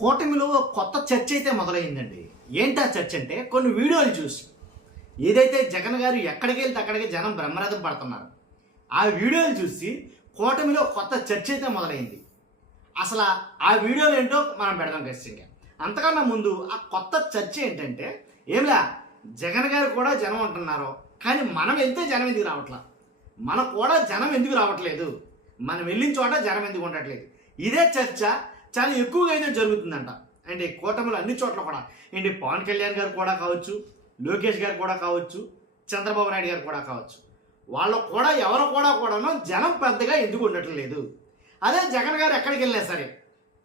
కూటమిలో కొత్త చర్చ అయితే మొదలైందండి. ఏంటా చర్చ అంటే కొన్ని వీడియోలు చూసి ఏదైతే జగన్ గారు ఎక్కడికి వెళ్తే అక్కడికి జనం బ్రహ్మరథం పడుతున్నారు. ఆ వీడియోలు చూసి కూటమిలో కొత్త చర్చ అయితే మొదలైంది. అసలు ఆ వీడియోలు ఏంటో మనం పెడదాం ఖచ్చితంగా. అంతకన్నా ముందు ఆ కొత్త చర్చ ఏంటంటే ఏమిలా జగన్ గారు కూడా జనం అంటున్నారు, కానీ మనం వెళ్తే జనం ఎందుకు రావట్లా, మనకు కూడా జనం ఎందుకు రావట్లేదు, మనం వెళ్ళిన చోట జనం ఎందుకు ఉండట్లేదు. ఇదే చర్చ చాలా ఎక్కువగా అయితే జరుగుతుందంట. అంటే కూటమిలో అన్ని చోట్ల కూడా ఏంటి పవన్ కళ్యాణ్ గారు కూడా కావచ్చు, లోకేష్ గారు కూడా కావచ్చు, చంద్రబాబు నాయుడు గారు కూడా కావచ్చు, వాళ్ళు కూడా ఎవరు కూడాను జనం పెద్దగా ఎందుకు ఉండట్లేదు. అదే జగన్ గారు ఎక్కడికి వెళ్ళినా సరే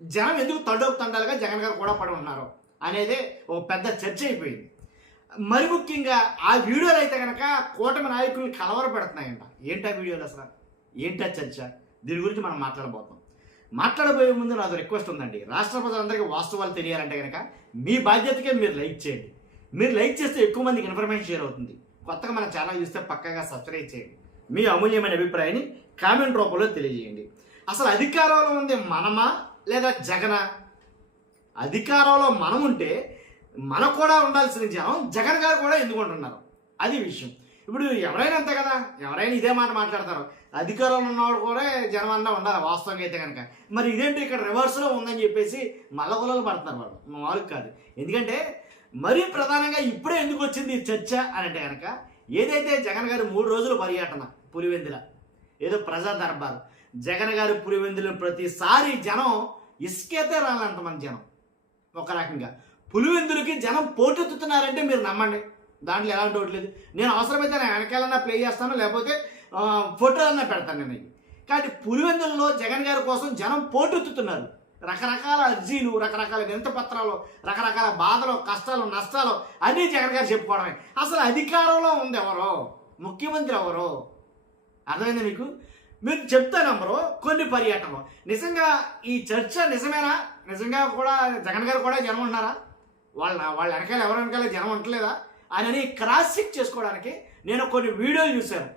జనం ఎందుకు తండాలుగా జగన్ గారు కూడా పడి ఉన్నారు అనేది ఒక పెద్ద చర్చ అయిపోయింది. మరి ముఖ్యంగా ఆ వీడియోలు అయితే కనుక కూటమి నాయకుల్ని కలవర పెడుతున్నాయంట. ఏంటా వీడియోలు అసలు, ఏంటా చర్చ, దీని గురించి మనం మాట్లాడబోయే ముందు నాది రిక్వెస్ట్ ఉందండి. రాష్ట్ర ప్రజలందరికీ వాస్తవాలు తెలియాలంటే కనుక మీ బాధ్యతకే మీరు లైక్ చేయండి. మీరు లైక్ చేస్తే ఎక్కువ మందికి ఇన్ఫర్మేషన్ షేర్ అవుతుంది. కొత్తగా మన ఛానల్ చూస్తే పక్కగా సబ్స్క్రైబ్ చేయండి. మీ అమూల్యమైన అభిప్రాయాన్ని కామెంట్ రూపంలో తెలియజేయండి. అసలు అధికారంలో ఉంది మనమా లేదా జగనా? అధికారంలో మనం ఉంటే మనకు కూడా ఉండాల్సిన జనం జగన్ గారు కూడా ఎందుకు ఉంటున్నారు, అది విషయం. ఇప్పుడు ఎవరైనా అంతే కదా, ఎవరైనా ఇదే మాట మాట్లాడతారు. అధికారంలో ఉన్నవాడు కూడా జనం అన్నా ఉండాలి వాస్తవంగా అయితే కనుక. మరి ఇదేంటి ఇక్కడ రివర్స్లో ఉందని చెప్పేసి మల్లగొల్లలు పడుతున్నారు వాళ్ళు. మామూలుగా కాదు. ఎందుకంటే మరీ ప్రధానంగా ఇప్పుడే ఎందుకు వచ్చింది ఈ చర్చ అని అంటే కనుక ఏదైతే జగన్ గారు 3 రోజులు పర్యటన పులివెందుల, ఏదో ప్రజా దర్బారు, జగన్ గారు పులివెందులు ప్రతిసారి జనం ఇసుకైతే రాలంట. మన జనం ఒక రకంగా పులివెందులకి జనం పోటెత్తుతున్నారంటే మీరు నమ్మండి, దాంట్లో ఎలాంటి డౌట్ లేదు. నేను అవసరమైతే నేను వెనకాలన్నా ప్లే చేస్తాను, లేకపోతే ఫోటోలన్నా పెడతాను నేను. కాబట్టి పులివెందులలో జగన్ గారి కోసం జనం పోటెత్తుతున్నారు. రకరకాల అర్జీలు, రకరకాల వినతి పత్రాలు, రకరకాల బాధలు, కష్టాలు, నష్టాలు అన్నీ జగన్ గారు చెప్పుకోవడమే. అసలు అధికారంలో ఉంది ఎవరో, ముఖ్యమంత్రి ఎవరో అర్థమైంది మీకు? మీకు చెప్తా నంబరు కొన్ని పర్యటనలు. నిజంగా ఈ చర్చ నిజమేనా? నిజంగా కూడా జగన్ గారు కూడా జనం ఉంటున్నారా? వాళ్ళ వెనకాల ఎవరి వెనకాల జనం ఉండలేదా అని క్రాస్ చెక్ చేసుకోవడానికి నేను కొన్ని వీడియోలు చూశాను.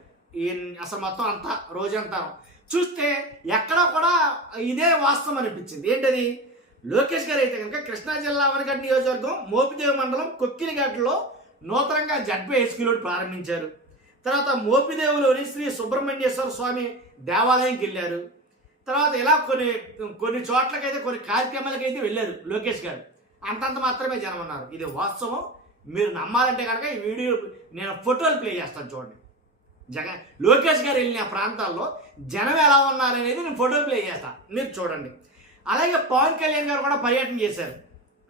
అసలు మొత్తం అంతా రోజంతా చూస్తే ఎక్కడా కూడా ఇదే వాస్తవం అనిపించింది. ఏంటది? లోకేష్ గారు అయితే కనుక కృష్ణా జిల్లా అవనగడ్డ నియోజకవర్గం మోపిదేవి మండలం కొక్కిలిఘాట్లో నూతనంగా జడ్పీ హైస్కూల్ ప్రారంభించారు. తర్వాత మోపిదేవిలోని శ్రీ సుబ్రహ్మణ్యేశ్వర స్వామి దేవాలయంకి వెళ్ళారు. తర్వాత ఇలా కొన్ని చోట్లకైతే కొన్ని కార్యక్రమాలకైతే వెళ్ళారు లోకేష్ గారు. అంతంత మాత్రమే జనం ఉన్నారు. ఇది వాస్తవం. మీరు నమ్మాలంటే కనుక ఈ వీడియో నేను ఫోటోలు ప్లే చేస్తాను చూడండి. లోకేష్ గారు వెళ్ళిన ప్రాంతాల్లో జనం ఎలా ఉన్నారనేది నేను ఫోటో ప్లే చేస్తాను, మీరు చూడండి. అలాగే పవన్ కళ్యాణ్ గారు కూడా పర్యటన చేశారు.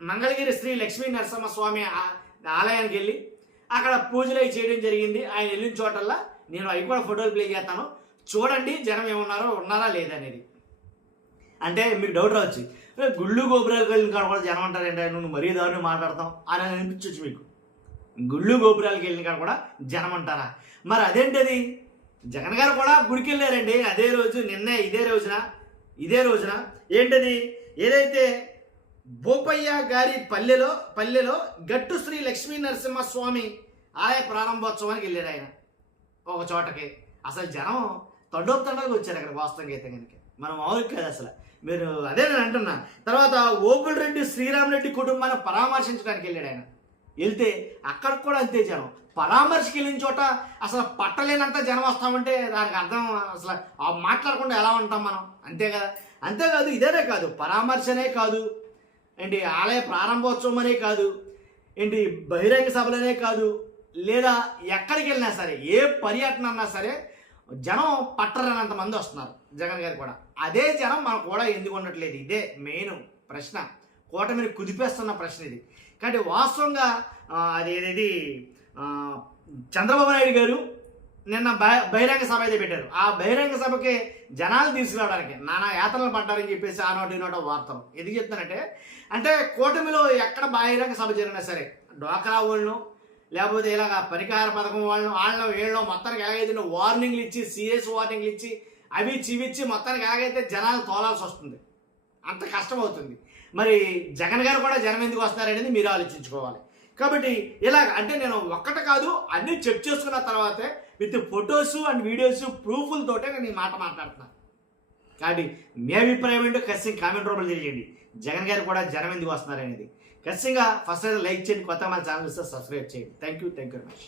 మంగళగిరి శ్రీ లక్ష్మీ నరసింహస్వామి ఆలయానికి వెళ్ళి అక్కడ పూజలు అవి చేయడం జరిగింది. ఆయన వెళ్ళిన చోటల్లా నేను అవి కూడా ఫోటోలు ప్లే చేస్తాను, చూడండి జనం ఏమున్నారో, ఉన్నారా లేదనేది. అంటే మీకు డౌట్ రావచ్చు, గుళ్ళు గోపురాలకు వెళ్ళిన కాడ కూడా జనం అంటారంటే నువ్వు మరీ దారుణం మాట్లాడతాం అని అనిపించవచ్చు మీకు. గుళ్ళు గోపురాలకు వెళ్ళిన కాడ కూడా జనం అంటారా? మరి అదేంటది? జగన్ గారు కూడా గుడికి వెళ్ళారండి అదే రోజు, నిన్నే ఇదే రోజున ఏంటది? ఏదైతే బోపయ్య గారి పల్లెలో గట్టు శ్రీ లక్ష్మీ నరసింహస్వామి ఆలయ ప్రారంభోత్సవానికి వెళ్ళారు ఆయన ఒక చోటకి. అసలు జనం తండోపు వచ్చారు అక్కడ వాస్తవంగా అయితే కనుక. మనం మామూలు కాదు అసలు. మీరు అదే నేను అంటున్నా. తర్వాత ఓపులరెడ్డి శ్రీరామరెడ్డి కుటుంబాన్ని పరామర్శించడానికి వెళ్ళాడు ఆయన. వెళ్తే అక్కడ కూడా అంతే జనం. పరామర్శకి వెళ్ళిన చోట అసలు పట్టలేనంత జనం వస్తామంటే దానికి అర్థం అసలు మాట్లాడకుండా ఎలా ఉంటాం మనం? అంతే కదా. అంతేకాదు, ఇదేనే కాదు, పరామర్శనే కాదు ఏంటి, ఆలయ ప్రారంభోత్సవం అనే కాదు ఏంటి, బహిరంగ సభలనే కాదు, లేదా ఎక్కడికి వెళ్ళినా సరే ఏ పర్యటన అన్నా సరే జనం పట్టరనంత మంది వస్తున్నారు జగన్ గారు కూడా. అదే జనం మనకు కూడా ఎందుకు ఉండట్లేదు? ఇదే మెయిన్ ప్రశ్న, కూటమిని కుదిపేస్తున్న ప్రశ్న ఇది. కాబట్టి వాస్తవంగా అదేది చంద్రబాబు నాయుడు గారు నిన్న బహిరంగ సభ అయితే పెట్టారు. ఆ బహిరంగ సభకి జనాలు తీసుకురావడానికి నానా యాతనలు పడ్డారని చెప్పేసి ఆ నోటి వార్తలు ఎందుకు చెప్తానంటే, అంటే కూటమిలో ఎక్కడ బహిరంగ సభ జరిగినా సరే డ్వాక్రా వాళ్ళను, లేకపోతే ఇలాగ పరిహార పథకం వాళ్ళను వీళ్ళను మొత్తానికి ఎలాగైతే వార్నింగ్లు ఇచ్చి, సీరియస్ వార్నింగ్లు ఇచ్చి, అవి చివిచ్చి మొత్తానికి ఎలాగైతే జనాలు తోలాల్సి వస్తుంది, అంత కష్టం అవుతుంది. మరి జగన్ గారు కూడా జనం ఎందుకు వస్తున్నారనేది మీరు ఆలోచించుకోవాలి. కాబట్టి ఇలాగ అంటే నేను ఒక్కటి కాదు అన్నీ చెక్ చేసుకున్న తర్వాతే విత్ ఫొటోస్ అండ్ వీడియోస్ ప్రూఫ్లతోటే నేను ఈ మాట మాట్లాడుతున్నాను. కాబట్టి మీ అభిప్రాయం ఏంటో ఖచ్చితంగా కామెంట్ రూపంలో తెలియజేయండి. జగన్ గారు కూడా జనం ఎందుకు వస్తున్నారు అనేది. ఖచ్చితంగా ఫస్ట్ అయితే లైక్ చేయండి, కొత్త మన ఛానల్ ఇస్తే సబ్స్క్రైబ్ చేయండి. Thank you very much.